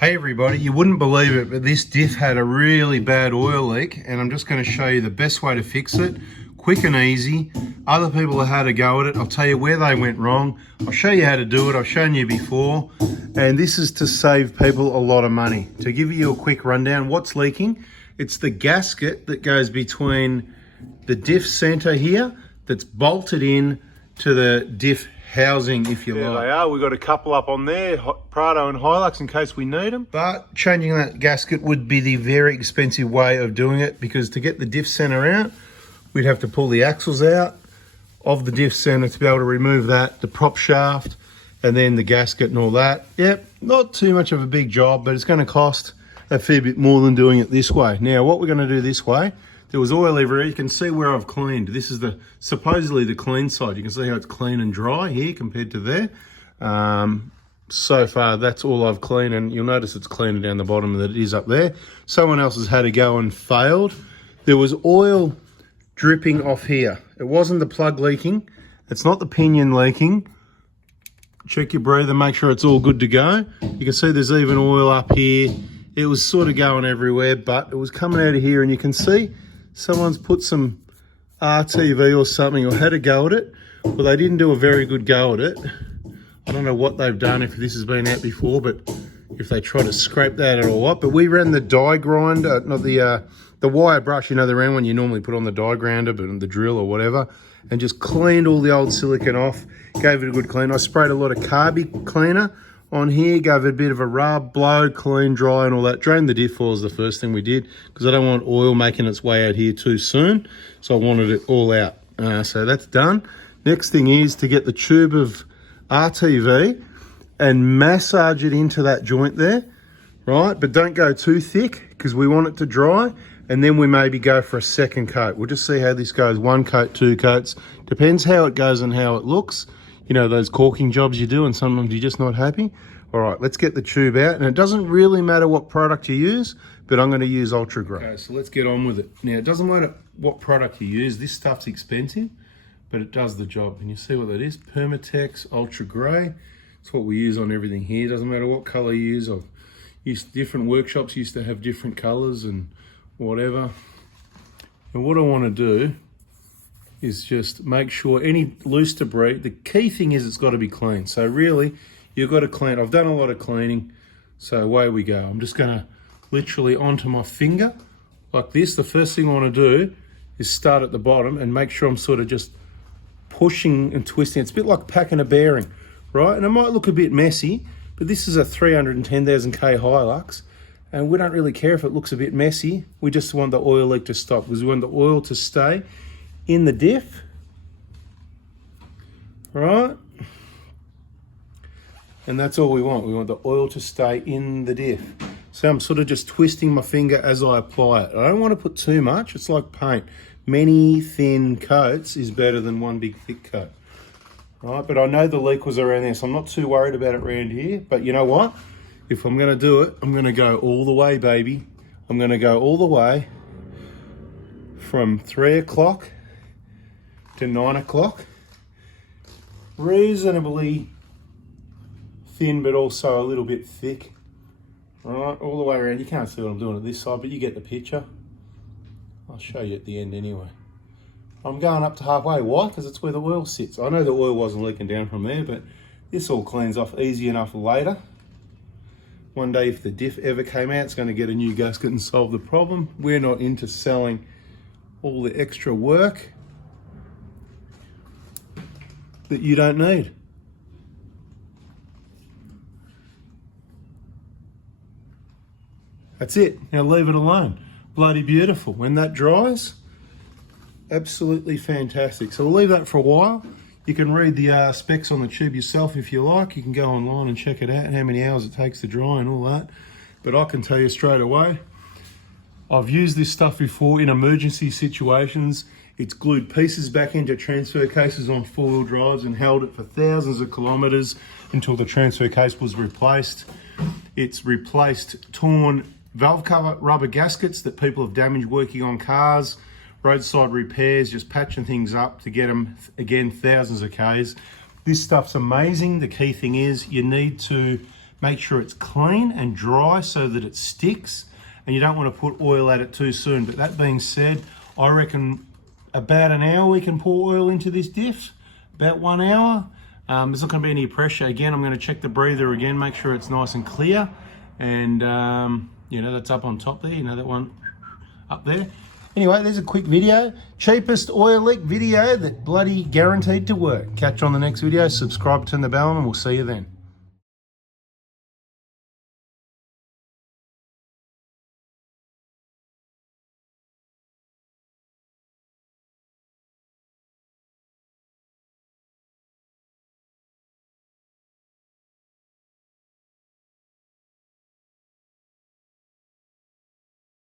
Hey everybody, you wouldn't believe it, but this diff had a really bad oil leak, and I'm just going to show you the best way to fix it, quick and easy. Other people have had a go at it. I'll tell you where they went wrong. I'll show you how to do it. I've shown you before, and this is to save people a lot of money. To give you a quick rundown, what's leaking? It's the gasket that goes between the diff center here that's bolted in to the diff housing, if you like. There they are. We've got a couple up on there, Prado and Hilux, in case we need them. But changing that gasket would be the very expensive way of doing it, because to get the diff center out, we'd have to pull the axles out of the diff center to be able to remove that, the prop shaft, and then the gasket and all that. Yep, not too much of a big job, but it's going to cost a fair bit more than doing it this way. Now, what we're going to do this way, there was oil everywhere. You can see where I've cleaned. This is supposedly the clean side. You can see how it's clean and dry here compared to there. So far, that's all I've cleaned, and you'll notice it's cleaner down the bottom than it is up there. Someone else has had a go and failed. There was oil dripping off here. It wasn't the plug leaking. It's not the pinion leaking. Check your breather, make sure it's all good to go. You can see there's even oil up here. It was sort of going everywhere, but it was coming out of here, and you can see someone's put some RTV or something or had a go at it. Well, they didn't do a very good go at it. I don't know what they've done, if this has been out before, but if they try to scrape that out or what. But we ran the die grinder, not the wire brush, you know, the round one you normally put on the die grinder, but on the drill or whatever, and just cleaned all the old silicone off, gave it a good clean. I sprayed a lot of carby cleaner on here, gave it a bit of a rub, blow, clean, dry and all that. Drained the diff oil is the first thing we did, because I don't want oil making its way out here too soon. So I wanted it all out. So that's done. Next thing is to get the tube of RTV and massage it into that joint there, right? But don't go too thick, because we want it to dry. And then we maybe go for a second coat. We'll just see how this goes. One coat, two coats. Depends how it goes and how it looks. You know, those caulking jobs you do, and sometimes you're just not happy. All right, let's get the tube out. And it doesn't really matter what product you use, but I'm going to use Ultra Grey. Okay, so let's get on with it. Now, it doesn't matter what product you use. This stuff's expensive, but it does the job. And you see what that is? Permatex Ultra Grey. It's what we use on everything here. Doesn't matter what color you use. I've used different workshops used to have different colors and whatever. And what I want to do is just make sure any loose debris, the key thing is it's got to be clean. So really, you've got to clean. I've done a lot of cleaning, so away we go. I'm just going to literally onto my finger like this. The first thing I want to do is start at the bottom and make sure I'm sort of just pushing and twisting. It's a bit like packing a bearing, right? And it might look a bit messy, but this is a 310,000K Hilux, and we don't really care if it looks a bit messy. We just want the oil leak to stop, because we want the oil to stay in the diff, right? And that's all we want. We want the oil to stay in the diff. So I'm sort of just twisting my finger as I apply it. I don't want to put too much. It's like paint. Many thin coats is better than one big thick coat, right? But I know the leak was around there, so I'm not too worried about it around here. But you know what? If I'm going to do it, I'm going to go all the way, baby. I'm going to go all the way from 3 o'clock to 9 o'clock. Reasonably thin, but also a little bit thick. Right, all the way around. You can't see what I'm doing at this side, but you get the picture. I'll show you at the end anyway. I'm going up to halfway. Why? Because it's where the oil sits. I know the oil wasn't leaking down from there, but this all cleans off easy enough later. One day, if the diff ever came out, it's going to get a new gasket and solve the problem. We're not into selling all the extra work that you don't need. That's it. Now leave it alone. Bloody beautiful. When that dries, absolutely fantastic. So we'll leave that for a while. You can read the specs on the tube yourself if you like. You can go online and check it out, how many hours it takes to dry and all that. But I can tell you straight away, I've used this stuff before in emergency situations. It's glued pieces back into transfer cases on four-wheel drives and held it for thousands of kilometers until the transfer case was replaced. It's replaced torn valve cover rubber gaskets that people have damaged working on cars, roadside repairs, just patching things up to get them, again, thousands of Ks. This stuff's amazing. The key thing is you need to Make sure it's clean and dry so that it sticks, and you don't want to put oil at it too soon. But that being said, I reckon about an hour we can pour oil into this diff, about 1 hour. There's not going to be any pressure. Again, I'm going to check the breather again, make sure it's nice and clear. And you know, that's up on top there, you know, that one up there. Anyway, there's a quick video. Cheapest oil leak video that bloody guaranteed to work. Catch you on the next video. Subscribe, turn the bell on, and we'll see you then.